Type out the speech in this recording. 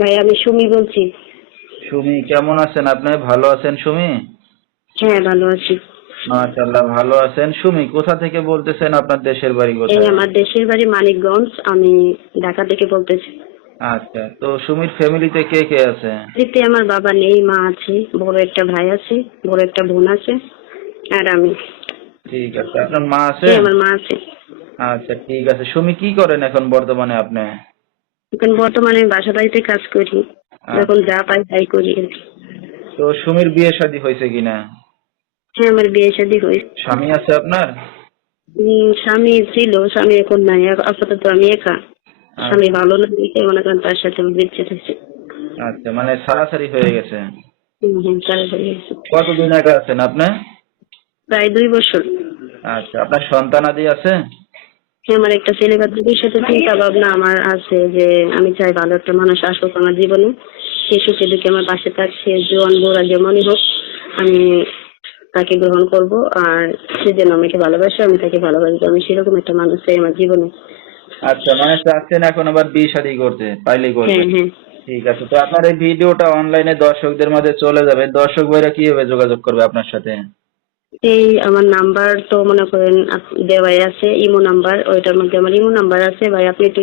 ভাই আমি সুমি বলছি। সুমি, কেমন আছেন আপনি? ভালো আছেন সুমি? হ্যাঁ ভালো আছি। মাশাআল্লাহ, ভালো আছেন। সুমি, কোথা থেকে বলতেছেন? আপনার দেশের বাড়ি এই কোথায়? আমার দেশের বাড়ি মানিকগঞ্জ, আমি ঢাকা থেকে বলতেছি। আচ্ছা, তো সুমির ফ্যামিলিতে কে কে আছে? এতে আমার বাবা নেই, মা আছে, বড় একটা ভাই আছে, বড় একটা বোন আছে, আর আমি। ঠিক আছে, আপনার মা আছে? এই আমার মা আছে। আচ্ছা, ঠিক আছে। সুমি, কি করেন এখন বর্তমানে আপনি? এখন বর্তমানে বাসা বাড়িতে কাজ করি, যখন আচ্ছা, যা পাই তাই করি আর কি। তো সুমির বিয়ে শাদী হয়েছে কিনা? হ্যাঁ আমার বিয়ে শাদী হয়েছে। স্বামী আছে আপনার? স্বামী ছিল, স্বামী এখন নাই, আপাতত আমি একা। স্বামী আচ্ছা। ভালো না দেখে মনে করেন তার সাথে বিচ্ছেদ হয়েছে। আচ্ছা, মানে সারাসারি হয়ে গেছে। তারা হয়ে গেছে। কতদিন আগে আছেন আপনি? প্রায় 2 বছর। আচ্ছা, আপনার সন্তানাদি আছে? হ্যাঁ, আমার একটা ছেলে বা ভবিষ্যতে চিন্তা ভাবনা আমার আছে যে আমি চাই ভালো একটা মানুষ আসুক আমার জীবনে, সে সুখে দুঃখে আমার পাশে থাকছে, জোয়ান বুড়া যেমনই হোক আমি তাকে গ্রহণ করব, আর সে যেন আমাকে ভালোবাসে, আমি তাকে ভালোবাসবো। আমি সেরকম একটা মানুষ চাই আমার জীবনে। আচ্ছা, মানে চাচ্ছেন এখন আবার বিয়ে শাদী করতে, পাইলেই হ্যাঁ করবেন। হ্যাঁ। ঠিক আছে, তো আপনার এই ভিডিওটা অনলাইনে দর্শকদের মাঝে চলে যাবে, দর্শক ভাইরা কিভাবে যোগাযোগ করবে আপনার সাথে? এই আমার নাম্বার তো মনে করেন দেওয়াই আছে, ইমো নাম্বার, ওইটার মধ্যে আমার ইমো নাম্বার আছে ভাই, আপনি একটু